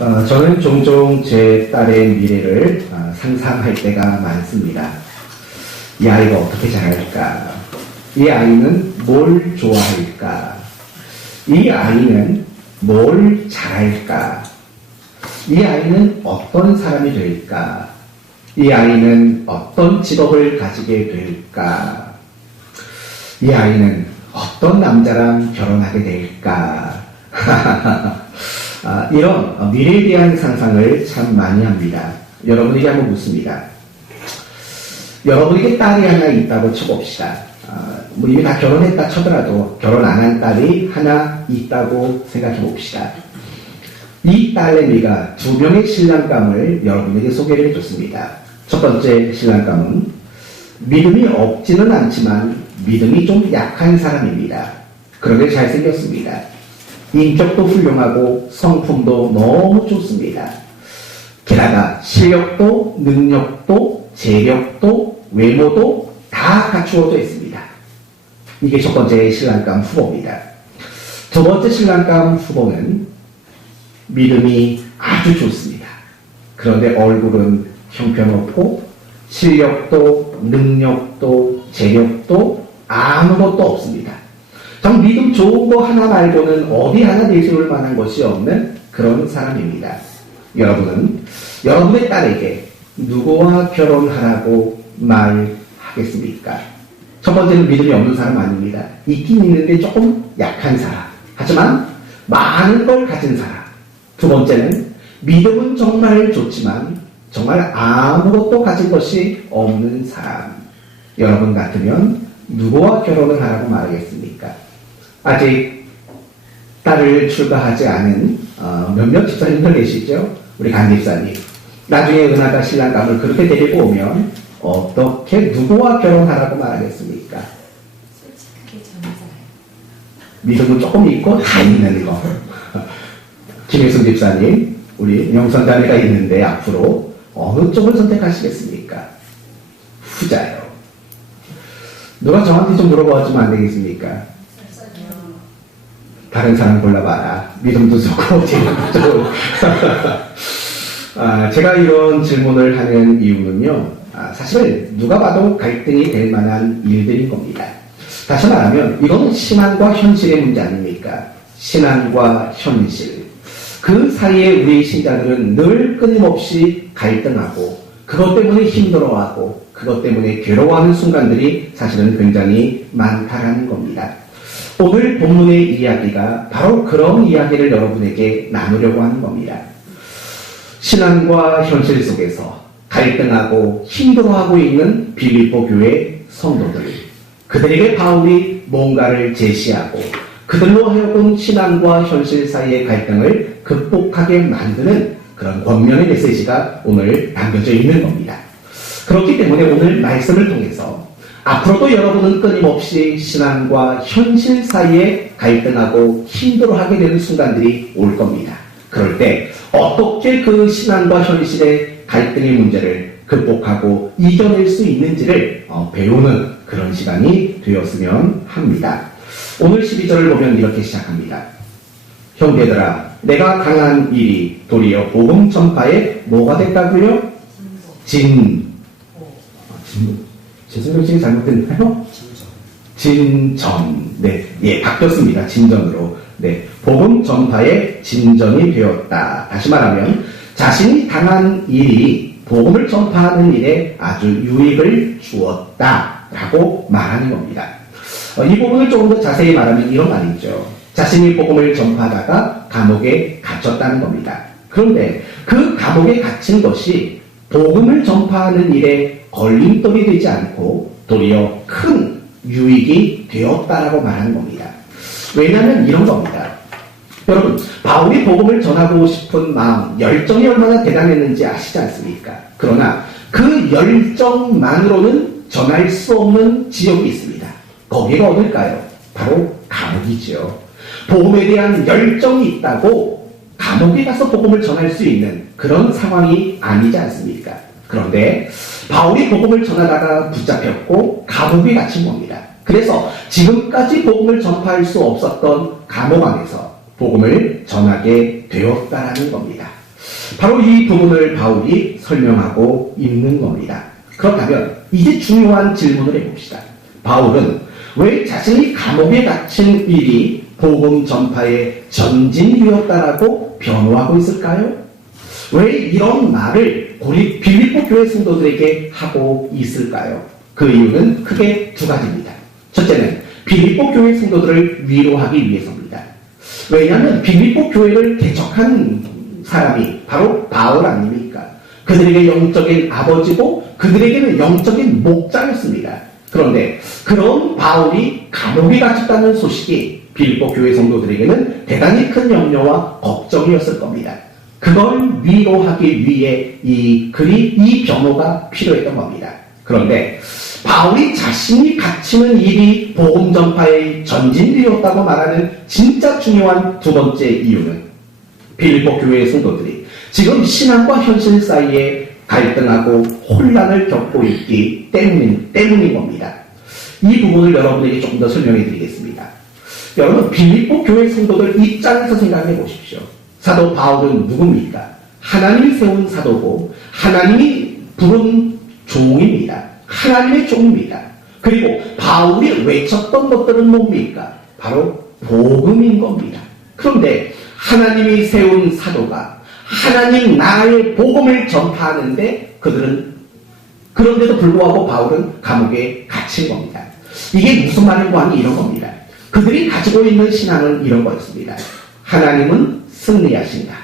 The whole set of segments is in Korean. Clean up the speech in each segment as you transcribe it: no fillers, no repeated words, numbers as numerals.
저는 종종 제 딸의 미래를 상상할 때가 많습니다. 이 아이가 어떻게 자랄까? 이 아이는 뭘 좋아할까? 이 아이는 뭘 잘할까? 이 아이는 어떤 사람이 될까? 이 아이는 어떤 직업을 가지게 될까? 이 아이는 어떤 남자랑 결혼하게 될까? 이런 미래에 대한 상상을 참 많이 합니다. 여러분에게 한번 묻습니다. 여러분에게 딸이 하나 있다고 쳐봅시다. 이미 다 결혼했다 쳐더라도 결혼 안 한 딸이 하나 있다고 생각해 봅시다. 이 딸내미가 두 명의 신랑감을 여러분에게 소개를 해줬습니다. 첫 번째 신랑감은 믿음이 없지는 않지만 믿음이 좀 약한 사람입니다. 그런데 잘생겼습니다. 인격도 훌륭하고 성품도 너무 좋습니다. 게다가 실력도 능력도 재력도 외모도 다 갖추어져 있습니다. 이게 첫 번째 신랑감 후보입니다. 두 번째 신랑감 후보는 믿음이 아주 좋습니다. 그런데 얼굴은 형편없고 실력도 능력도 재력도 아무것도 없습니다. 정 믿음 좋은 거 하나 말고는 어디 하나 내세울 만한 것이 없는 그런 사람입니다. 여러분은 여러분의 딸에게 누구와 결혼하라고 말하겠습니까? 첫 번째는 믿음이 없는 사람 아닙니다. 있긴 있는데 조금 약한 사람. 하지만 많은 걸 가진 사람. 두 번째는 믿음은 정말 좋지만 정말 아무것도 가진 것이 없는 사람. 여러분 같으면 누구와 결혼을 하라고 말하겠습니까? 아직 딸을 출가하지 않은 몇몇 집사님들 계시죠? 우리 간 집사님. 나중에 은하가 신랑감을 그렇게 데리고 오면 어떻게 누구와 결혼하라고 말하겠습니까? 솔직하게 정해져요. 믿음은 조금 있고 다 있는 거. 김혜순 집사님, 우리 명선자매가 있는데 앞으로 어느 쪽을 선택하시겠습니까? 후자요. 누가 저한테 좀 물어봐주면 안 되겠습니까? 다른 사람 골라봐라. 믿음도 좋고 재능도 좋고. 제가 이런 질문을 하는 이유는요. 사실 누가 봐도 갈등이 될 만한 일들인 겁니다. 다시 말하면 이건 신앙과 현실의 문제 아닙니까? 신앙과 현실. 그 사이에 우리 신자들은 늘 끊임없이 갈등하고 그것 때문에 힘들어하고 그것 때문에 괴로워하는 순간들이 사실은 굉장히 많다라는 겁니다. 오늘 본문의 이야기가 바로 그런 이야기를 여러분에게 나누려고 하는 겁니다. 신앙과 현실 속에서 갈등하고 힘들어하고 있는 빌립보 교회 성도들, 그들에게 바울이 뭔가를 제시하고 그들로 하여금 신앙과 현실 사이의 갈등을 극복하게 만드는 그런 권면의 메시지가 오늘 담겨져 있는 겁니다. 그렇기 때문에 오늘 말씀을 통해서 앞으로도 여러분은 끊임없이 신앙과 현실 사이에 갈등하고 힘들어하게 되는 순간들이 올 겁니다. 그럴 때 어떻게 그 신앙과 현실의 갈등의 문제를 극복하고 이겨낼 수 있는지를 배우는 그런 시간이 되었으면 합니다. 오늘 12절을 보면 이렇게 시작합니다. 형제들아, 내가 당한 일이 도리어 복음 전파에 뭐가 됐다고요? 제 성경책이 잘못됐나요? 진전. 네, 예, 바뀌었습니다. 진전으로. 네, 복음 전파의 진전이 되었다. 다시 말하면 자신이 당한 일이 복음을 전파하는 일에 아주 유익을 주었다라고 말하는 겁니다. 이 부분을 조금 더 자세히 말하면 이런 말이죠. 자신이 복음을 전파하다가 감옥에 갇혔다는 겁니다. 그런데 그 감옥에 갇힌 것이 복음을 전파하는 일에 걸림돌이 되지 않고 도리어 큰 유익이 되었다라고 말하는 겁니다. 왜냐하면 이런 겁니다. 여러분, 바울이 복음을 전하고 싶은 마음, 열정이 얼마나 대단했는지 아시지 않습니까? 그러나 그 열정만으로는 전할 수 없는 지역이 있습니다. 거기가 어딜까요? 바로 감옥이죠. 복음에 대한 열정이 있다고 감옥에 가서 복음을 전할 수 있는 그런 상황이 아니지 않습니까? 그런데 바울이 복음을 전하다가 붙잡혔고 감옥에 갇힌 겁니다. 그래서 지금까지 복음을 전파할 수 없었던 감옥 안에서 복음을 전하게 되었다라는 겁니다. 바로 이 부분을 바울이 설명하고 있는 겁니다. 그렇다면 이제 중요한 질문을 해봅시다. 바울은 왜 자신이 감옥에 갇힌 일이 복음 전파의 전진이었다라고 변호하고 있을까요? 왜 이런 말을 우리 빌립보 교회 성도들에게 하고 있을까요? 그 이유는 크게 두 가지입니다. 첫째는 빌립보 교회 성도들을 위로하기 위해서입니다. 왜냐하면 빌립보 교회를 개척한 사람이 바로 바울 아닙니까? 그들에게 영적인 아버지고 그들에게는 영적인 목자였습니다. 그런데 그런 바울이 감옥에 갇혔다는 소식이 빌립보 교회 성도들에게는 대단히 큰 염려와 걱정이었을 겁니다. 그걸 위로하기 위해 이 변호가 필요했던 겁니다. 그런데 바울이 자신이 갇히는 일이 복음 전파의 전진이었다고 말하는 진짜 중요한 두 번째 이유는 빌립보 교회 성도들이 지금 신앙과 현실 사이에 갈등하고 혼란을 겪고 있기 때문인 겁니다. 이 부분을 여러분에게 조금 더 설명해 드리겠습니다. 여러분, 빌립보 교회 성도들 입장에서 생각해 보십시오. 사도 바울은 누굽니까? 하나님이 세운 사도고 하나님이 부른 종입니다. 하나님의 종입니다. 그리고 바울이 외쳤던 것들은 뭡니까? 바로 복음인 겁니다. 그런데 하나님이 세운 사도가 하나님 나라의 복음을 전파하는데 그런데도 불구하고 바울은 감옥에 갇힌 겁니다. 이게 무슨 말인고 하니 이런 겁니다. 그들이 가지고 있는 신앙은 이런 거였습니다. 하나님은 승리하신다.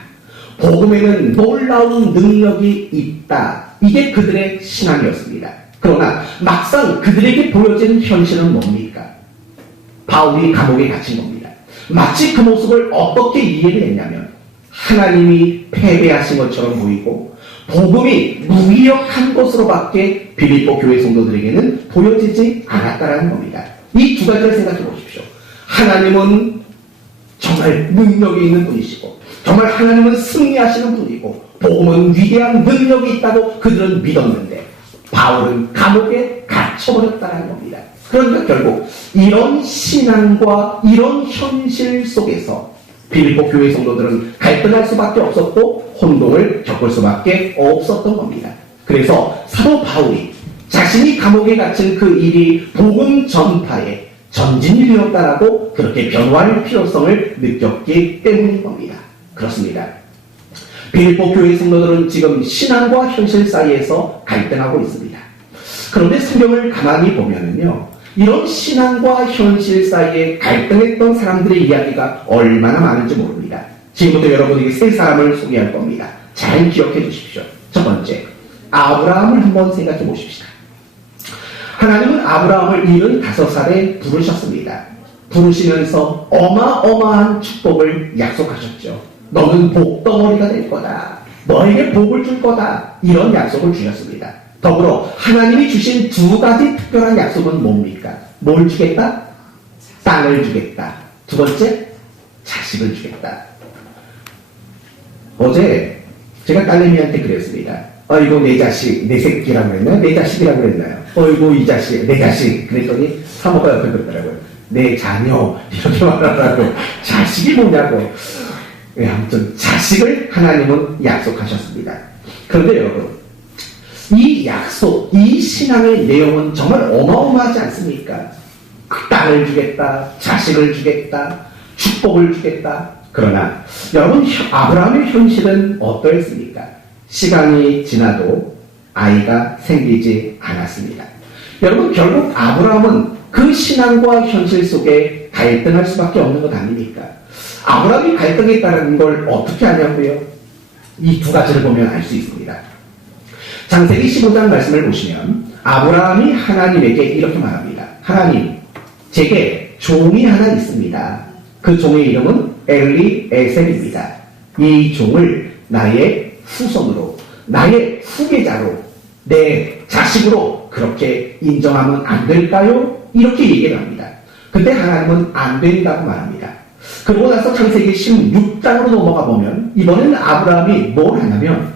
복음에는 놀라운 능력이 있다. 이게 그들의 신앙이었습니다. 그러나 막상 그들에게 보여진 현실은 뭡니까? 바울이 감옥에 갇힌 겁니다. 마치 그 모습을 어떻게 이해를 했냐면 하나님이 패배하신 것처럼 보이고 복음이 무기력한 것으로밖에 빌립보 교회 성도들에게는 보여지지 않았다는 겁니다. 이 두 가지를 생각해 보십시오. 하나님은 정말 능력이 있는 분이시고 정말 하나님은 승리하시는 분이고 복음은 위대한 능력이 있다고 그들은 믿었는데 바울은 감옥에 갇혀버렸다는 겁니다. 그러니까 결국 이런 신앙과 이런 현실 속에서 빌립보 교회 성도들은 갈등할 수밖에 없었고 혼동을 겪을 수밖에 없었던 겁니다. 그래서 사도 바울이 자신이 감옥에 갇힌 그 일이 복음 전파의 전진일이었다라고 그렇게 변호할 필요성을 느꼈기 때문인 겁니다. 그렇습니다. 빌립보 교회 성도들은 지금 신앙과 현실 사이에서 갈등하고 있습니다. 그런데 성경을 가만히 보면은요, 이런 신앙과 현실 사이에 갈등했던 사람들의 이야기가 얼마나 많은지 모릅니다. 지금부터 여러분에게 세 사람을 소개할 겁니다. 잘 기억해 주십시오. 첫 번째, 아브라함을 한번 생각해 보십시다. 하나님은 아브라함을 75살에 부르셨습니다. 부르시면서 어마어마한 축복을 약속하셨죠. 너는 복덩어리가 될 거다. 너에게 복을 줄 거다. 이런 약속을 주셨습니다. 더불어 하나님이 주신 두 가지 특별한 약속은 뭡니까? 뭘 주겠다? 땅을 주겠다. 두 번째, 자식을 주겠다. 어제 제가 딸내미한테 그랬습니다. 어이구 내 자식, 내 새끼라고 그랬나요? 내 자식이라고 그랬나요? 어이구 이 자식, 내 자식. 그랬더니 사모가 옆에 그러더라고요. 내 자녀 이렇게 말하더라고요. 자식이 뭐냐고. 네, 아무튼 자식을 하나님은 약속하셨습니다. 그런데 여러분, 이 약속, 이 신앙의 내용은 정말 어마어마하지 않습니까? 그 땅을 주겠다, 자식을 주겠다, 축복을 주겠다. 그러나 여러분, 아브라함의 현실은 어떠했습니까? 시간이 지나도 아이가 생기지 않았습니다. 여러분, 결국 아브라함은 그 신앙과 현실 속에 갈등할 수밖에 없는 것 아닙니까? 아브라함이 갈등했다는 걸 어떻게 아냐고요? 이 두 가지를 보면 알 수 있습니다. 창세기 15장 말씀을 보시면 아브라함이 하나님에게 이렇게 말합니다. 하나님, 제게 종이 하나 있습니다. 그 종의 이름은 엘리에셀입니다. 이 종을 나의 후손으로, 나의 후계자로, 내 자식으로 그렇게 인정하면 안 될까요? 이렇게 얘기를 합니다. 근데 하나님은 안 된다고 말합니다. 그러고 나서 창세기 16장으로 넘어가 보면 이번에는 아브라함이 뭘 하냐면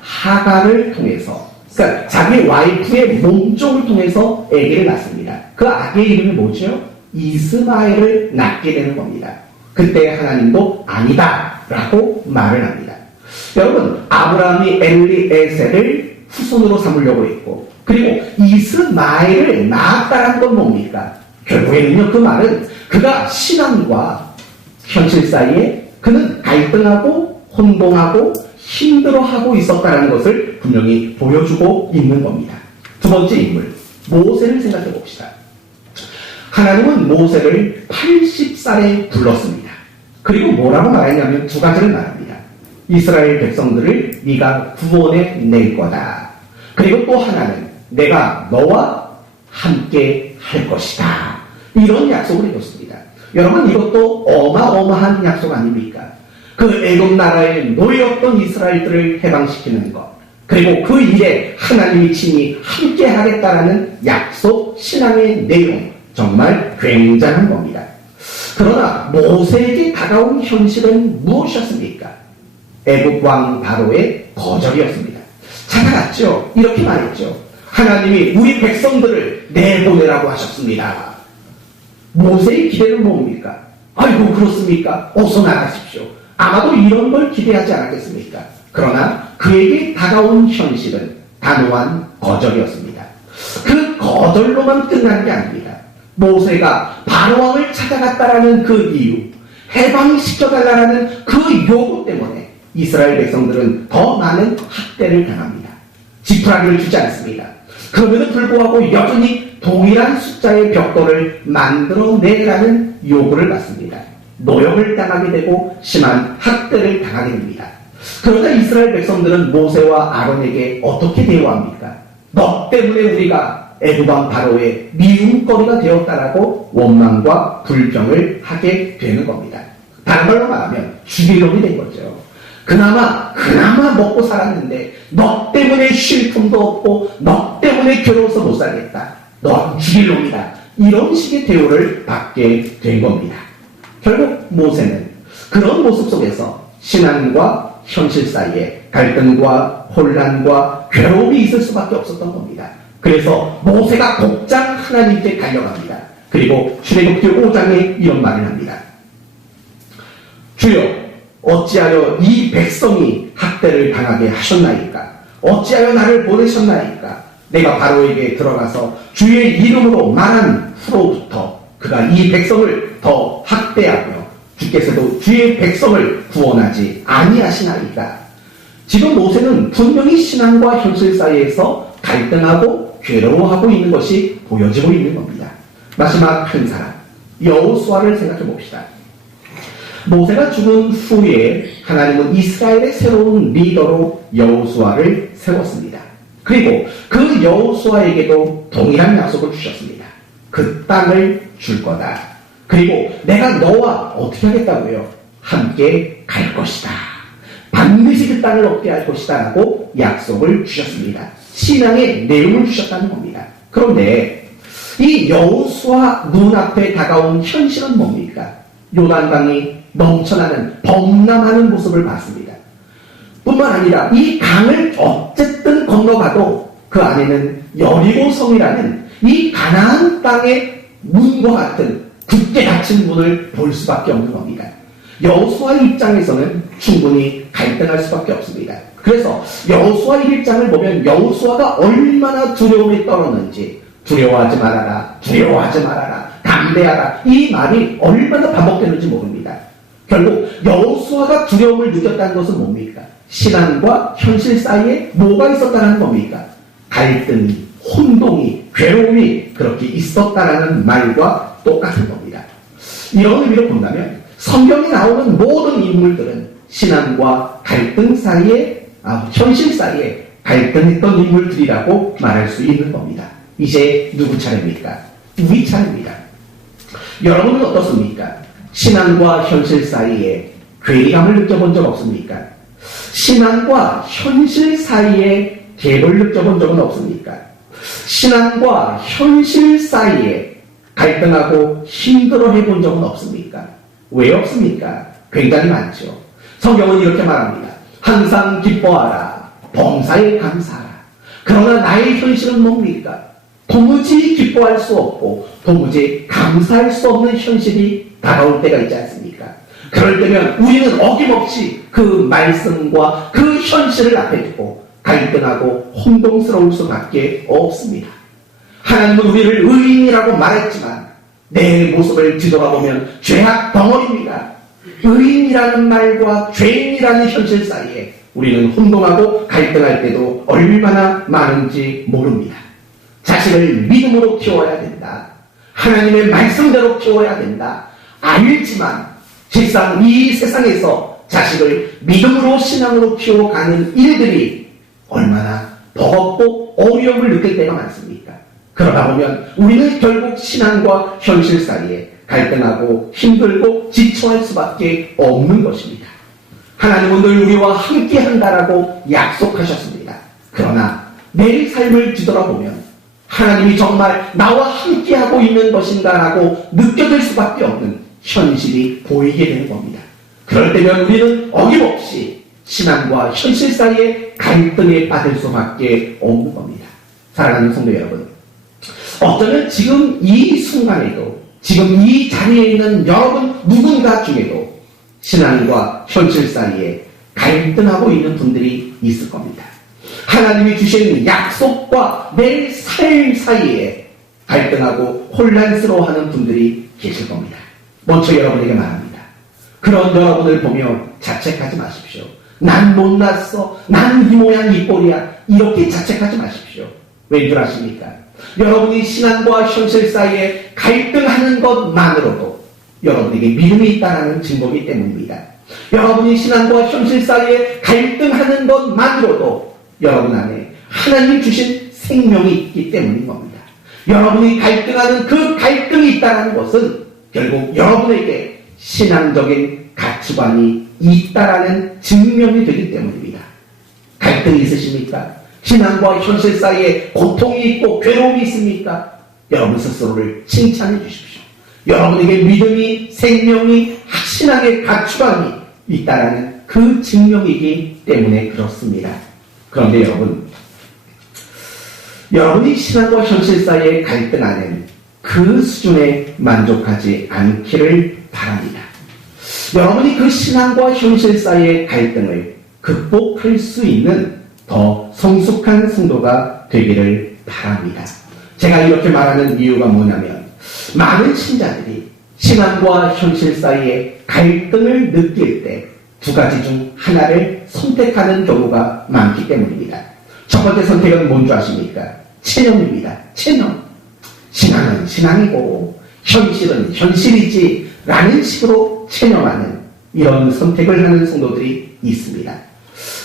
하갈을 통해서, 그러니까 자기 와이프의 몸종을 통해서 아기를 낳습니다. 그 아기의 이름이 뭐죠? 이스마엘을 낳게 되는 겁니다. 그때 하나님도 아니다 라고 말을 합니다. 여러분, 아브라함이 엘리에셀을 후손으로 삼으려고 했고, 그리고 이스마엘을 낳았다는 건 뭡니까? 결국에는요, 그 말은 그가 신앙과 현실 사이에 그는 갈등하고 혼동하고 힘들어하고 있었다는 것을 분명히 보여주고 있는 겁니다. 두 번째 인물, 모세를 생각해 봅시다. 하나님은 모세를 80살에 불렀습니다. 그리고 뭐라고 말했냐면 두 가지를 말합니다. 이스라엘 백성들을 네가 구원해 낼 거다. 그리고 또 하나는 내가 너와 함께 할 것이다. 이런 약속을 해줬습니다. 여러분, 이것도 어마어마한 약속 아닙니까? 그 애굽 나라에 놓였던 이스라엘들을 해방시키는 것, 그리고 그 일에 하나님이 친히 함께 하겠다라는 약속, 신앙의 내용, 정말 굉장한 겁니다. 그러나 모세에게 다가온 현실은 무엇이었습니까? 애굽 왕 바로의 거절이었습니다. 찾아갔죠. 이렇게 말했죠. 하나님이 우리 백성들을 내보내라고 하셨습니다. 모세의 기대는 뭡니까? 아이고, 그렇습니까? 어서 나가십시오. 아마도 이런 걸 기대하지 않았겠습니까? 그러나 그에게 다가온 현실은 단호한 거절이었습니다. 그 거절로만 끝난 게 아닙니다. 모세가 바로왕을 찾아갔다라는 그 이유, 해방시켜달라는 그 요구 때문에 이스라엘 백성들은 더 많은 학대를 당합니다. 지푸라기를 주지 않습니다. 그럼에도 불구하고 여전히 동일한 숫자의 벽돌을 만들어내라는 요구를 받습니다. 노역을 당하게 되고 심한 학대를 당하게 됩니다. 그러자 이스라엘 백성들은 모세와 아론에게 어떻게 대우합니까? 너 때문에 우리가 애굽왕 바로의 미움거리가 되었다라고 원망과 불평을 하게 되는 겁니다. 다른 말로 말하면 주기론이 된 거죠. 그나마 먹고 살았는데 너 때문에 쉴 틈도 없고 너 때문에 괴로워서 못 살겠다. 너 죽일 놈이다. 이런 식의 대우를 받게 된 겁니다. 결국 모세는 그런 모습 속에서 신앙과 현실 사이에 갈등과 혼란과 괴로움이 있을 수밖에 없었던 겁니다. 그래서 모세가 곧장 하나님께 달려갑니다. 그리고 출애굽기 5장에 이런 말을 합니다. 주여, 어찌하여 이 백성이 학대를 당하게 하셨나이까? 어찌하여 나를 보내셨나이까? 내가 바로에게 들어가서 주의 이름으로 말한 후로부터 그가 이 백성을 더 학대하며 주께서도 주의 백성을 구원하지 아니하시나이까? 지금 모세는 분명히 신앙과 현실 사이에서 갈등하고 괴로워하고 있는 것이 보여지고 있는 겁니다. 마지막 한 사람, 여호수아를 생각해 봅시다. 모세가 죽은 후에 하나님은 이스라엘의 새로운 리더로 여호수아를 세웠습니다. 그리고 그 여호수아에게도 동일한 약속을 주셨습니다. 그 땅을 줄 거다. 그리고 내가 너와 어떻게 하겠다고요? 함께 갈 것이다. 반드시 그 땅을 얻게 할 것이다 라고 약속을 주셨습니다. 신앙의 내용을 주셨다는 겁니다. 그런데 이 여호수아 눈앞에 다가온 현실은 뭡니까? 요단강이 넘쳐나는 범람하는 모습을 봤습니다. 뿐만 아니라 이 강을 어쨌든 건너가도 그 안에는 여리고성이라는 이 가나안 땅의 문과 같은 굳게 닫힌 문을 볼 수밖에 없는 겁니다. 여호수아의 입장에서는 충분히 갈등할 수밖에 없습니다. 그래서 여호수아의 입장을 보면 여호수아가 얼마나 두려움에 떨었는지, 두려워하지 말아라, 두려워하지 말아라, 담대하라, 이 말이 얼마나 반복되는지 모릅니다. 결국 여호수아가 두려움을 느꼈다는 것은 뭡니까? 신앙과 현실 사이에 뭐가 있었다는 겁니까? 갈등이, 혼동이, 괴로움이 그렇게 있었다라는 말과 똑같은 겁니다. 이런 의미로 본다면 성경에 나오는 모든 인물들은 신앙과 갈등 사이에, 현실 사이에 갈등했던 인물들이라고 말할 수 있는 겁니다. 이제 누구 차례입니까? 우리 차례입니다. 여러분은 어떻습니까? 신앙과 현실 사이에 괴리감을 느껴본 적 없습니까? 신앙과 현실 사이에 갭을 느껴본 적은 없습니까? 신앙과 현실 사이에 갈등하고 힘들어해 본 적은 없습니까? 왜 없습니까? 굉장히 많죠. 성경은 이렇게 말합니다. 항상 기뻐하라. 범사에 감사하라. 그러나 나의 현실은 뭡니까? 도무지 기뻐할 수 없고 도무지 감사할 수 없는 현실이 다가올 때가 있지 않습니까? 그럴 때면 우리는 어김없이 그 말씀과 그 현실을 앞에 두고 갈등하고 혼동스러울 수밖에 없습니다. 하나님은 우리를 의인이라고 말했지만 내 모습을 뒤돌아보면 죄악 덩어리입니다. 의인이라는 말과 죄인이라는 현실 사이에 우리는 혼동하고 갈등할 때도 얼마나 많은지 모릅니다. 자식을 믿음으로 키워야 된다. 하나님의 말씀대로 키워야 된다. 알지만 실상 이 세상에서 자식을 믿음으로 신앙으로 키워가는 일들이 얼마나 버겁고 어려움을 느낄 때가 많습니까? 그러다 보면 우리는 결국 신앙과 현실 사이에 갈등하고 힘들고 지쳐할 수밖에 없는 것입니다. 하나님은 늘 우리와 함께 한다라고 약속하셨습니다. 그러나 내 삶을 뒤돌아보면 하나님이 정말 나와 함께하고 있는 것인가라고 느껴질 수밖에 없는 현실이 보이게 되는 겁니다. 그럴 때면 우리는 어김없이 신앙과 현실 사이에 갈등에 빠질 수밖에 없는 겁니다. 사랑하는 성도 여러분, 어쩌면 지금 이 순간에도 지금 이 자리에 있는 여러분 누군가 중에도 신앙과 현실 사이에 갈등하고 있는 분들이 있을 겁니다. 하나님이 주신 약속과 내 삶 사이에 갈등하고 혼란스러워하는 분들이 계실 겁니다. 먼저 여러분에게 말합니다. 그런 여러분을 보며 자책하지 마십시오. 난 못났어. 난 이 모양 이 꼴이야. 이렇게 자책하지 마십시오. 왠 줄 아십니까? 여러분이 신앙과 현실 사이에 갈등하는 것만으로도 여러분에게 믿음이 있다는 증거이기 때문입니다. 여러분이 신앙과 현실 사이에 갈등하는 것만으로도 여러분 안에 하나님 주신 생명이 있기 때문인 겁니다. 여러분이 갈등하는 그 갈등이 있다는 것은 결국 여러분에게 신앙적인 가치관이 있다라는 증명이 되기 때문입니다. 갈등이 있으십니까? 신앙과 현실 사이에 고통이 있고 괴로움이 있습니까? 여러분 스스로를 칭찬해 주십시오. 여러분에게 믿음이, 생명이, 신앙의 가치관이 있다라는 그 증명이기 때문에 그렇습니다. 그런데 여러분이 신앙과 현실 사이의 갈등하는 그 수준에 만족하지 않기를 바랍니다. 여러분이 그 신앙과 현실 사이의 갈등을 극복할 수 있는 더 성숙한 성도가 되기를 바랍니다. 제가 이렇게 말하는 이유가 뭐냐면 많은 신자들이 신앙과 현실 사이의 갈등을 느낄 때 두 가지 중 하나를 선택하는 경우가 많기 때문입니다. 첫 번째 선택은 뭔지 아십니까? 체념입니다. 체념. 신앙은 신앙이고 현실은 현실이지 라는 식으로 체념하는 이런 선택을 하는 성도들이 있습니다.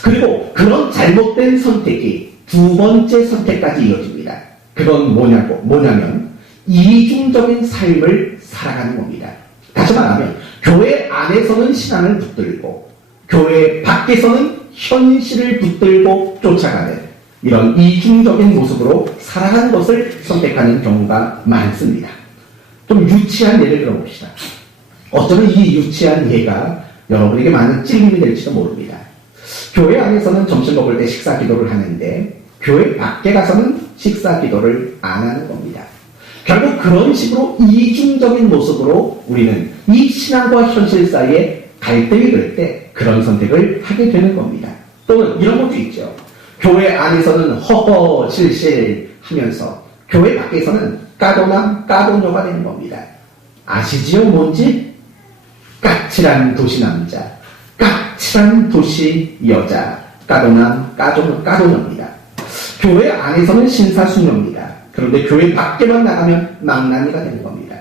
그리고 그런 잘못된 선택이 두 번째 선택까지 이어집니다. 그건 뭐냐면 이중적인 삶을 살아가는 겁니다. 다시 말하면 교회 안에서는 신앙을 붙들고 교회 밖에서는 현실을 붙들고 쫓아가는 이런 이중적인 모습으로 살아가는 것을 선택하는 경우가 많습니다. 좀 유치한 예를 들어봅시다. 어쩌면 이 유치한 예가 여러분에게 많은 찔림이 될지도 모릅니다. 교회 안에서는 점심 먹을 때 식사 기도를 하는데 교회 밖에 가서는 식사 기도를 안 하는 겁니다. 결국 그런 식으로 이중적인 모습으로 우리는 이 신앙과 현실 사이에 갈등이 될 때 그런 선택을 하게 되는 겁니다. 또는 이런 것도 있죠. 교회 안에서는 허허 실실 하면서 교회 밖에서는 까도남 까도녀가 되는 겁니다. 아시지요? 뭔지? 까칠한 도시 남자, 까칠한 도시 여자, 까도남 까도녀입니다. 교회 안에서는 신사숙녀입니다. 그런데 교회 밖에만 나가면 망나니가 되는 겁니다.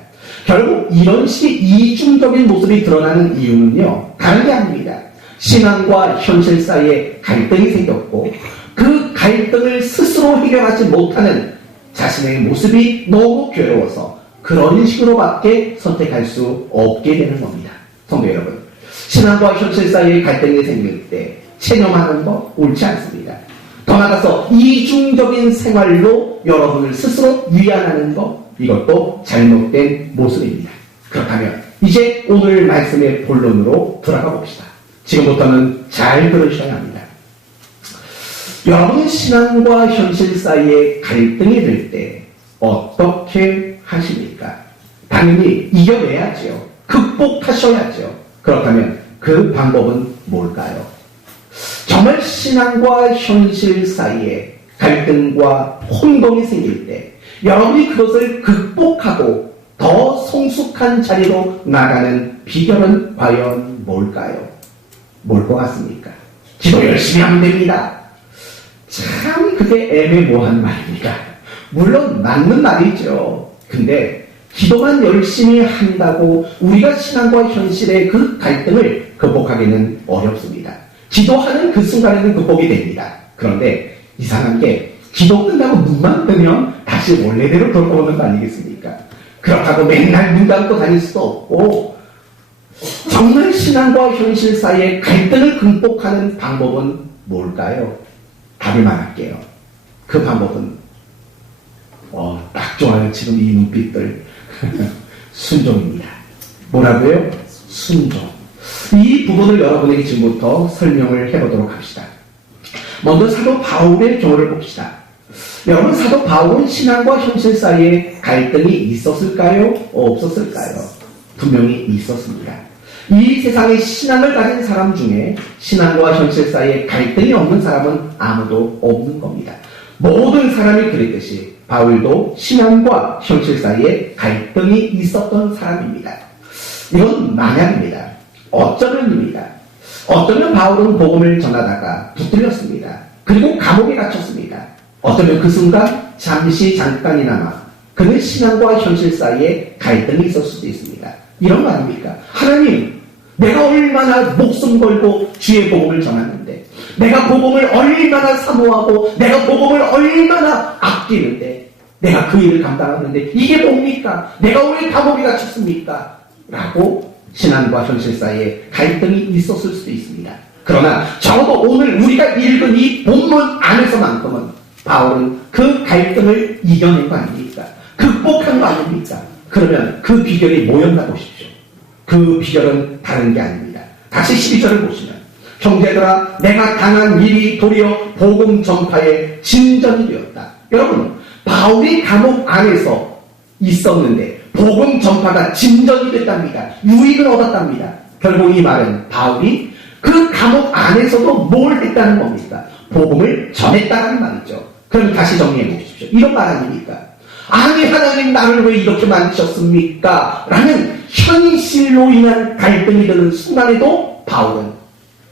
결국 이런 식의 이중적인 모습이 드러나는 이유는요, 다른 게 아닙니다. 신앙과 현실 사이에 갈등이 생겼고 그 갈등을 스스로 해결하지 못하는 자신의 모습이 너무 괴로워서 그런 식으로밖에 선택할 수 없게 되는 겁니다. 성도 여러분, 신앙과 현실 사이에 갈등이 생길 때 체념하는 거 옳지 않습니다. 더 나아가서 이중적인 생활로 여러분을 스스로 위안하는 것, 이것도 잘못된 모습입니다. 그렇다면 이제 오늘 말씀의 본론으로 돌아가 봅시다. 지금부터는 잘 들으셔야 합니다. 여러분 신앙과 현실 사이에 갈등이 될 때 어떻게 하십니까? 당연히 이겨내야죠. 극복하셔야죠. 그렇다면 그 방법은 뭘까요? 정말 신앙과 현실 사이에 갈등과 혼동이 생길 때 여러분이 그것을 극복하고 더 성숙한 자리로 나가는 비결은 과연 뭘까요? 뭘 것 같습니까? 기도 열심히 하면 됩니다. 참 그게 애매모호한 말입니다. 물론 맞는 말이죠. 근데 기도만 열심히 한다고 우리가 신앙과 현실의 그 갈등을 극복하기는 어렵습니다. 기도하는 그 순간에는 극복이 됩니다. 그런데 이상한 게 기도 끝나고 눈만 뜨면 다시 원래대로 돌아오는 거 아니겠습니까? 그렇다고 맨날 눈 감고 다닐 수도 없고 정말 신앙과 현실 사이의 갈등을 극복하는 방법은 뭘까요? 답을 말할게요. 그 방법은 딱 좋아요. 지금 이 눈빛들. 순종입니다. 뭐라고요? 순종. 이 부분을 여러분에게 지금부터 설명을 해보도록 합시다. 먼저 사도 바울의 경우를 봅시다. 여러분, 사도 바울은 신앙과 현실 사이에 갈등이 있었을까요? 없었을까요? 분명히 있었습니다. 이 세상에 신앙을 가진 사람 중에 신앙과 현실 사이에 갈등이 없는 사람은 아무도 없는 겁니다. 모든 사람이 그랬듯이 바울도 신앙과 현실 사이에 갈등이 있었던 사람입니다. 이건 만약입니다. 어쩌면입니다. 어쩌면 바울은 복음을 전하다가 붙들렸습니다. 그리고 감옥에 갇혔습니다. 어쩌면 그 순간 잠깐이나마 그는 신앙과 현실 사이에 갈등이 있을 수도 있습니다. 이런 거 아닙니까? 하나님, 내가 얼마나 목숨 걸고 주의 복음을 전하는데, 내가 복음을 얼마나 사모하고 내가 복음을 얼마나 아끼는데 내가 그 일을 감당하는데 이게 뭡니까? 내가 왜 감옥에 갇혔습니까? 라고 신앙과 현실 사이에 갈등이 있었을 수도 있습니다. 그러나 적어도 오늘 우리가 읽은 이 본문 안에서만큼은 바울은 그 갈등을 이겨낸 거 아닙니까? 극복한 거 아닙니까? 그러면 그 비결이 뭐였나 보십시오. 그 비결은 다른 게 아닙니다. 다시 12절을 보시면 형제들아, 내가 당한 일이 도리어 복음 전파의 진전이 되었다. 여러분, 바울이 감옥 안에서 있었는데 복음 전파가 진전이 됐답니다. 유익을 얻었답니다. 결국 이 말은 바울이 그 감옥 안에서도 뭘 했다는 겁니까? 복음을 전했다는 말이죠. 그럼 다시 정리해 보십시오. 이런 말 아닙니까? 아니, 하나님 나를 왜 이렇게 만드셨습니까? 라는 현실로 인한 갈등이 드는 순간에도 바울은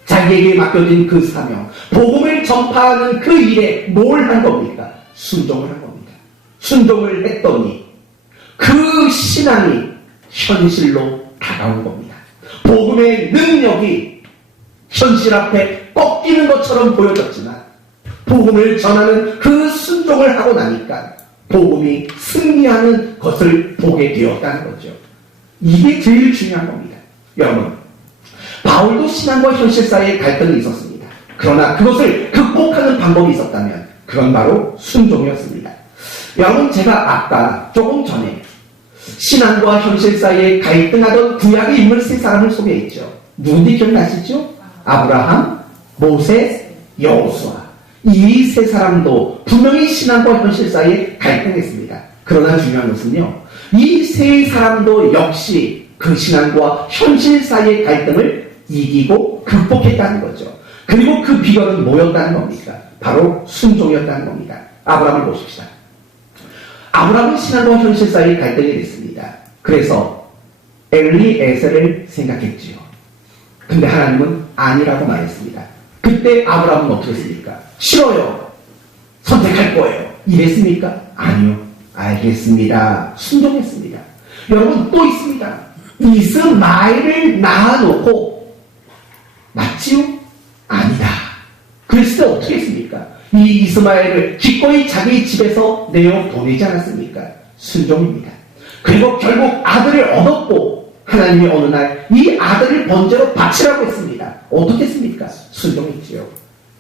자기에게 맡겨진 그 사명, 복음을 전파하는 그 일에 뭘 한 겁니까? 순종을 한 겁니다. 순종을 했더니 그 신앙이 현실로 다가온 겁니다. 복음의 능력이 현실 앞에 꺾이는 것처럼 보여졌지만 복음을 전하는 그 순종을 하고 나니까 복음이 승리하는 것을 보게 되었다는 거죠. 이게 제일 중요한 겁니다. 여러분, 바울도 신앙과 현실 사이에 갈등이 있었습니다. 그러나 그것을 극복하는 방법이 있었다면 그건 바로 순종이었습니다. 여러분, 제가 아까 조금 전에 신앙과 현실 사이에 갈등하던 구약의 인물 세 사람을 소개했죠. 누군지 기억나시죠? 아브라함, 모세, 여호수아. 이 세 사람도 분명히 신앙과 현실 사이에 갈등했습니다. 그러나 중요한 것은요, 이 세 사람도 역시 그 신앙과 현실 사이의 갈등을 이기고 극복했다는 거죠. 그리고 그 비결은 뭐였다는 겁니까? 바로 순종이었다는 겁니다. 아브라함을 보십시다. 아브라함은 신앙과 현실 사이의 갈등이 됐습니다. 그래서 엘리에셀을 생각했지요. 근데 하나님은 아니라고 말했습니다. 그때 아브라함은 어떻게 했습니까? 싫어요. 선택할 거예요. 이랬습니까? 아니요. 알겠습니다. 순종했습니다. 여러분, 또 있습니다. 이스마엘을 낳아놓고 맞지요? 아니다. 그랬을 때 어떻게 했습니까? 이 이스마엘을 기꺼이 자기 집에서 내어 보내지 않았습니까? 순종입니다. 그리고 결국 아들을 얻었고 하나님이 어느 날 이 아들을 번제로 바치라고 했습니다. 어떻게 했습니까? 순종했지요.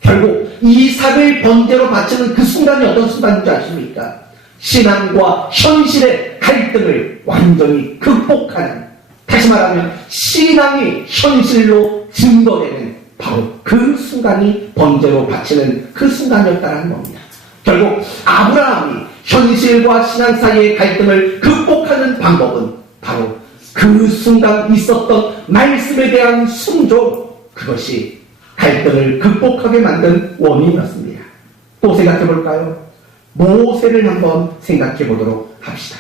결국 이삭을 번제로 바치는 그 순간이 어떤 순간인지 아십니까? 신앙과 현실의 갈등을 완전히 극복하는, 다시 말하면 신앙이 현실로 증거되는 바로 그 순간이 번제로 바치는 그 순간이었다는 겁니다. 결국 아브라함이 현실과 신앙 사이의 갈등을 극복하는 방법은 바로 그 순간 있었던 말씀에 대한 순종, 그것이 갈등을 극복하게 만든 원인이었습니다. 또 생각해 볼까요? 모세를 한번 생각해 보도록 합시다.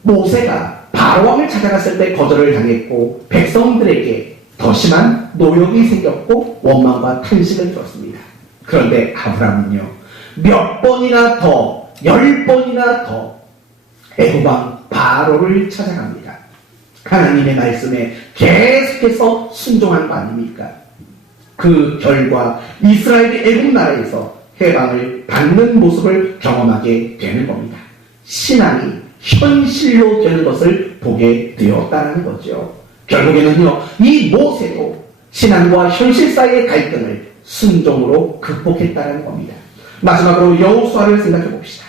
모세가 바로왕을 찾아갔을 때 거절을 당했고 백성들에게 더 심한 노역이 생겼고 원망과 탄식을 들었습니다. 그런데 아브라함은요, 몇 번이나 더, 10번이나 더 애굽왕 바로를 찾아갑니다. 하나님의 말씀에 계속해서 순종한 거 아닙니까? 그 결과 이스라엘이 애굽 나라에서 해방을 받는 모습을 경험하게 되는 겁니다. 신앙이 현실로 되는 것을 보게 되었다는 거죠. 결국에는요, 이 모세도 신앙과 현실 사이의 갈등을 순종으로 극복했다는 겁니다. 마지막으로 여호수아를 생각해 봅시다.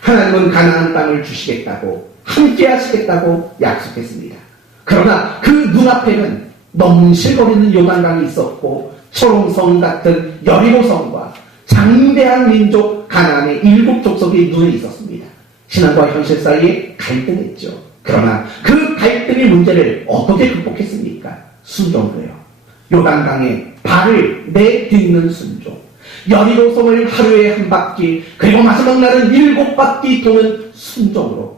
하나님은 가나안 땅을 주시겠다고, 함께 하시겠다고 약속했습니다. 그러나 그 눈앞에는 넘실거리는 요단강이 있었고 초롱성 같은 여리고성과 장대한 민족 가나안의 7 족속이 눈에 있었습니다. 신앙과 현실 사이에 갈등했죠. 그러나 그 갈등의 문제를 어떻게 극복했습니까? 순종으로요. 요단강에 발을 내딛는 순종, 여리고성을 하루에 한 바퀴, 그리고 마지막 날은 7바퀴 도는 순종으로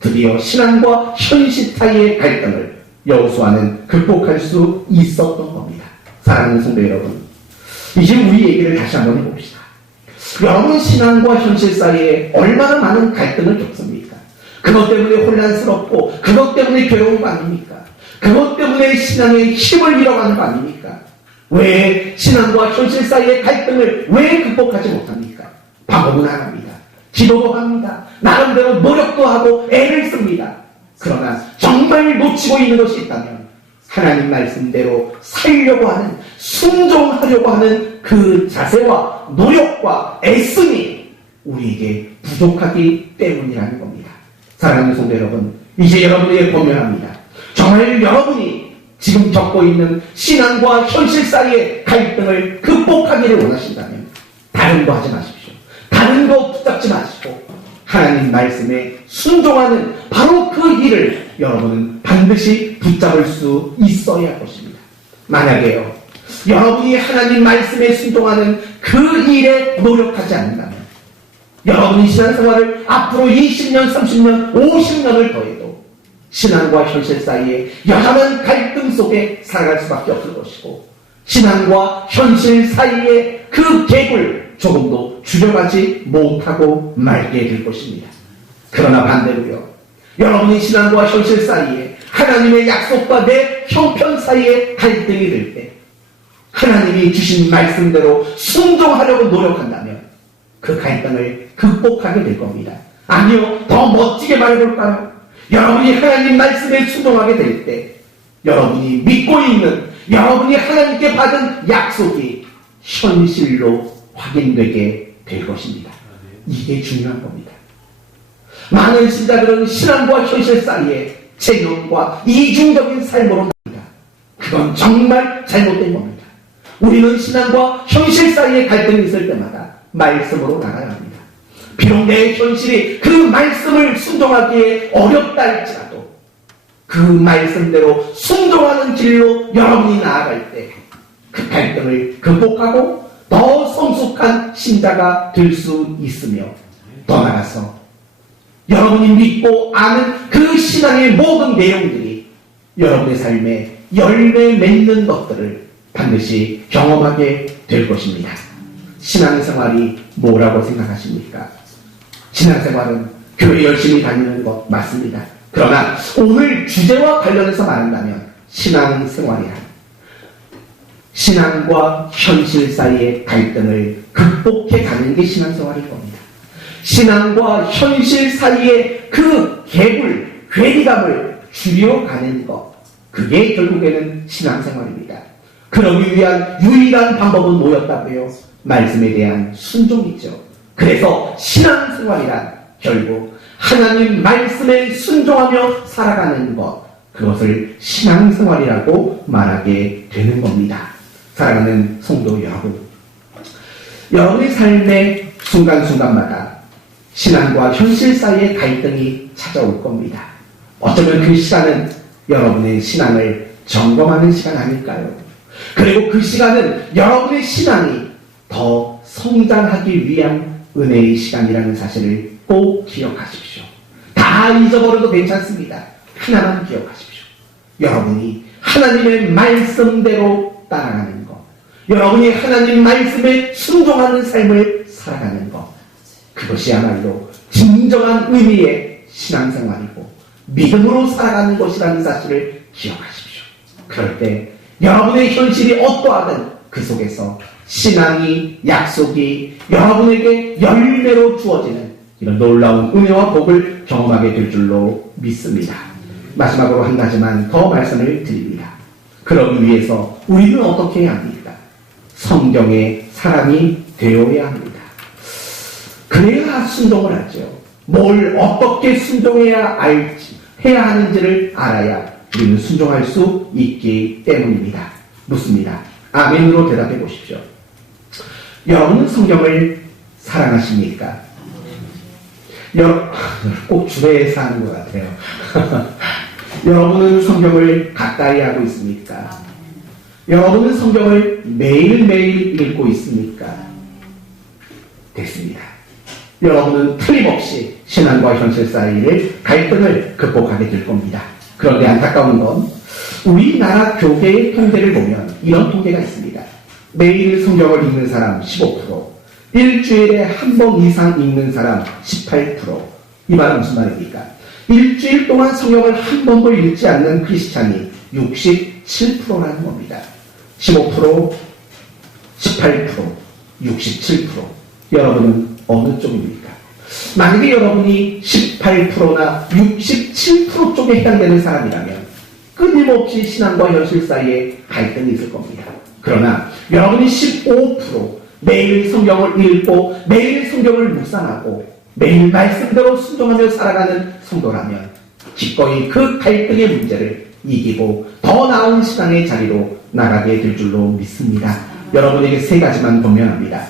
드디어 신앙과 현실 사이의 갈등을 여호수아는 극복할 수 있었던 겁니다. 사랑하는 성도 여러분, 이제 우리 얘기를 다시 한번 해봅시다. 여러분, 신앙과 현실 사이에 얼마나 많은 갈등을 겪습니까? 그것 때문에 혼란스럽고 그것 때문에 괴로운 거 아닙니까? 그것 때문에 신앙의 힘을 잃어가는 거 아닙니까? 왜 신앙과 현실 사이의 갈등을 왜 극복하지 못합니까? 방법은 하나입니다. 기도도 합니다. 나름대로 노력도 하고 애를 씁니다. 그러나 정말 놓치고 있는 것이 있다면 하나님 말씀대로 살려고 하는, 순종하려고 하는 그 자세와 노력과 애씀이 우리에게 부족하기 때문이라는 겁니다. 사랑하는 성도 여러분, 이제 여러분에게 권면합니다. 정말 여러분이 지금 겪고 있는 신앙과 현실 사이의 갈등을 극복하기를 원하신다면 다른 거 하지 마십시오. 다른 거 붙잡지 마시고 하나님 말씀에 순종하는 바로 그 일을 여러분은 반드시 붙잡을 수 있어야 할 것입니다. 만약에요, 여러분이 하나님 말씀에 순종하는 그 일에 노력하지 않는다면 여러분이 신앙생활을 앞으로 20년, 30년, 50년을 더해도 신앙과 현실 사이에 여전한 갈등 속에 살아갈 수밖에 없을 것이고 신앙과 현실 사이에 그 갭을 조금도 줄여가지 못하고 말게 될 것입니다. 그러나 반대로요, 여러분이 신앙과 현실 사이에 하나님의 약속과 내 형편 사이에 갈등이 될 때 하나님이 주신 말씀대로 순종하려고 노력한다면 그 갈등을 극복하게 될 겁니다. 아니요, 더 멋지게 말해볼까요? 여러분이 하나님 말씀에 순종하게 될 때 여러분이 믿고 있는, 여러분이 하나님께 받은 약속이 현실로 확인되게 될 것입니다. 이게 중요한 겁니다. 많은 신자들은 신앙과 현실 사이에 체념과 이중적인 삶으로 납니다. 그건 정말 잘못된 겁니다. 우리는 신앙과 현실 사이에 갈등이 있을 때마다 말씀으로 나가야 합니다. 비록 내 현실이 그 말씀을 순종하기에 어렵다 할지라도 그 말씀대로 순종하는 길로 여러분이 나아갈 때 그 갈등을 극복하고 더 성숙한 신자가 될 수 있으며, 더 나아가서 여러분이 믿고 아는 그 신앙의 모든 내용들이 여러분의 삶에 열매 맺는 것들을 반드시 경험하게 될 것입니다. 신앙생활이 뭐라고 생각하십니까? 신앙생활은 교회 열심히 다니는 것 맞습니다. 그러나 오늘 주제와 관련해서 말한다면 신앙생활이란 신앙과 현실 사이의 갈등을 극복해 가는 게 신앙생활일 겁니다. 신앙과 현실 사이의 그 갭을, 괴리감을 줄여가는 것, 그게 결국에는 신앙생활입니다. 그러기 위한 유일한 방법은 뭐였다고요? 말씀에 대한 순종이죠. 그래서 신앙생활이란 결국 하나님 말씀에 순종하며 살아가는 것, 그것을 신앙생활이라고 말하게 되는 겁니다. 사랑하는 성도 여러분, 여러분의 삶의 순간순간마다 신앙과 현실 사이의 갈등이 찾아올 겁니다. 어쩌면 그 시간은 여러분의 신앙을 점검하는 시간 아닐까요? 그리고 그 시간은 여러분의 신앙이 더 성장하기 위한 은혜의 시간이라는 사실을 꼭 기억하십시오. 다 잊어버려도 괜찮습니다. 하나만 기억하십시오. 여러분이 하나님의 말씀대로 따라가는 것, 여러분이 하나님 말씀에 순종하는 삶을 살아가는 것, 그것이야말로 진정한 의미의 신앙생활이고 믿음으로 살아가는 것이라는 사실을 기억하십시오. 그럴 때 여러분의 현실이 어떠하든 그 속에서 신앙이, 약속이 여러분에게 열매로 주어지는 이런 놀라운 은혜와 복을 경험하게 될 줄로 믿습니다. 마지막으로 한 가지만 더 말씀을 드립니다. 그러기 위해서 우리는 어떻게 해야 합니까? 성경의 사람이 되어야 합니다. 그래야 순종을 하죠. 뭘 어떻게 순종해야 해야 하는지를 알아야 우리는 순종할 수 있기 때문입니다. 묻습니다. 아멘으로 대답해 보십시오. 여러분은 성경을 사랑하십니까? 꼭 주례에서 하는 것 같아요. 여러분은 성경을 가까이 하고 있습니까? 여러분은 성경을 매일매일 읽고 있습니까? 됐습니다. 여러분은 틀림없이 신앙과 현실 사이의 갈등을 극복하게 될 겁니다. 그런데 안타까운 건 우리나라 교계의 통계를 보면 이런 통계가 있습니다. 매일 성경을 읽는 사람 15%, 일주일에 한 번 이상 읽는 사람 18%. 이 말은 무슨 말입니까? 일주일 동안 성경을 한 번도 읽지 않는 크리스찬이 67%라는 겁니다. 15%, 18%, 67%. 여러분은 어느 쪽입니까? 만약에 여러분이 18%나 67% 쪽에 해당되는 사람이라면 끊임없이 신앙과 현실 사이에 갈등이 있을 겁니다. 그러나 여러분이 15% 매일 성경을 읽고 매일 성경을 묵상하고 매일 말씀대로 순종하며 살아가는 성도라면 기꺼이 그 갈등의 문제를 이기고 더 나은 신앙의 자리로 나가게 될 줄로 믿습니다. 여러분에게 세 가지만 권면합니다.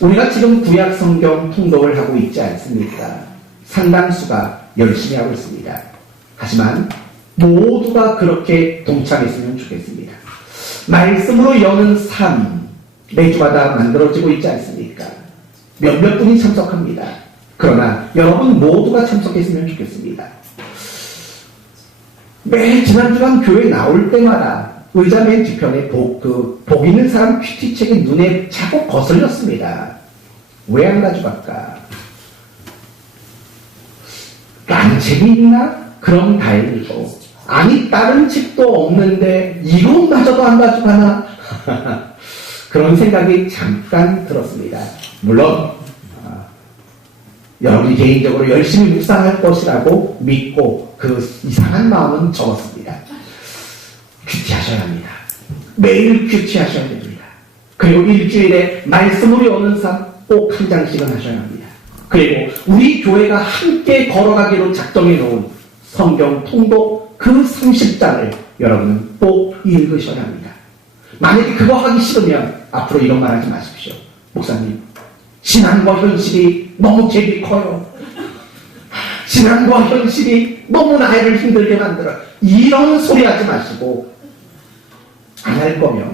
우리가 지금 구약 성경 통독을 하고 있지 않습니까? 상당수가 열심히 하고 있습니다. 하지만 모두가 그렇게 동참했으면 좋겠습니다. 말씀으로 여는 삶 매주마다 만들어지고 있지 않습니까? 몇몇 분이 참석합니다. 그러나 여러분 모두가 참석했으면 좋겠습니다. 매 지난주간 교회 나올 때마다 의자 맨 뒤편에 복 있는 사람 큐티책이 눈에 자꾸 거슬렸습니다. 왜 안 가져갈까? 딴 책이 있나? 그럼 다행이고. 아니, 다른 책도 없는데 이것마저도 안 가져가나? 그런 생각이 잠깐 들었습니다. 물론 여러분이 개인적으로 열심히 묵상할 것이라고 믿고 그 이상한 마음은 적었습니다. 큐티하셔야 합니다. 매일 큐티하셔야 됩니다. 그리고 일주일에 말씀으로 오는 삶 꼭 한 장씩은 하셔야 합니다. 그리고 우리 교회가 함께 걸어가기로 작정해 놓은 성경 통독 그 30장을 여러분은 꼭 읽으셔야 합니다. 만약에 그거 하기 싫으면 앞으로 이런 말 하지 마십시오. 목사님, 신앙과 현실이 너무 갭이 커요. 신앙과 현실이 너무 나를 힘들게 만들어. 이런 소리 하지 마시고 안 할 거면.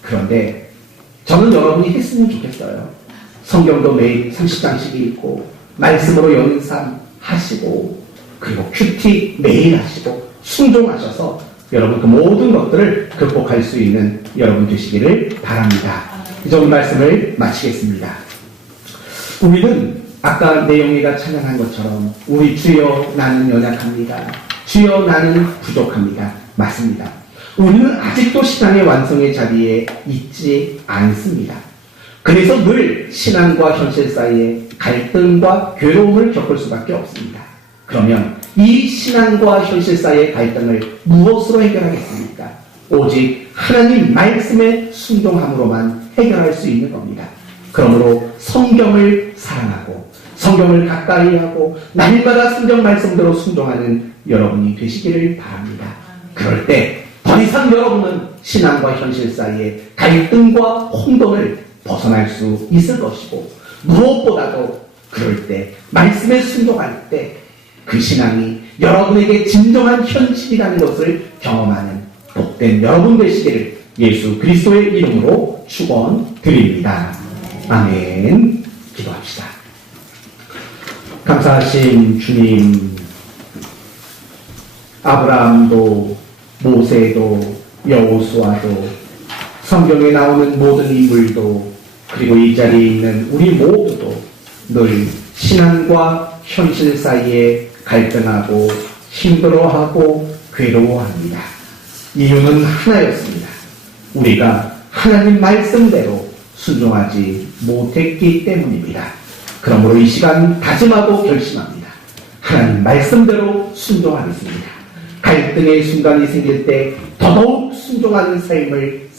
그런데 저는 여러분이 했으면 좋겠어요. 성경도 매일 30장씩 읽고 말씀으로 여는 삶 하시고 그리고 큐티 매일 하시고 순종하셔서 여러분 그 모든 것들을 극복할 수 있는 여러분 되시기를 바랍니다. 이제 오늘 말씀을 마치겠습니다. 우리는 아까 내용이가 찬양한 것처럼 우리 주여 나는 연약합니다. 주여 나는 부족합니다. 맞습니다. 우리는 아직도 신앙의 완성의 자리에 있지 않습니다. 그래서 늘 신앙과 현실 사이에 갈등과 괴로움을 겪을 수밖에 없습니다. 그러면 이 신앙과 현실 사이의 갈등을 무엇으로 해결하겠습니까? 오직 하나님 말씀에 순종함으로만 해결할 수 있는 겁니다. 그러므로 성경을 사랑하고 성경을 가까이 하고 날마다 성경 말씀대로 순종하는 여러분이 되시기를 바랍니다. 그럴 때 더 이상 여러분은 신앙과 현실 사이의 갈등과 혼돈을 벗어날 수 있을 것이고 무엇보다도 그럴 때 말씀에 순종할 때 그 신앙이 여러분에게 진정한 현실이라는 것을 경험하는 복된 여러분 되시기를 예수 그리스도의 이름으로 축원드립니다. 아멘. 기도합시다. 감사하신 주님, 아브라함도 모세도 여호수아도 성경에 나오는 모든 인물도 그리고 이 자리에 있는 우리 모두도 늘 신앙과 현실 사이에 갈등하고 힘들어하고 괴로워합니다. 이유는 하나였습니다. 우리가 하나님 말씀대로 순종하지 못했기 때문입니다. 그러므로 이 시간 다짐하고 결심합니다. 하나님 말씀대로 순종하겠습니다. 갈등의 순간이 생길 때 더더욱 순종하는 삶을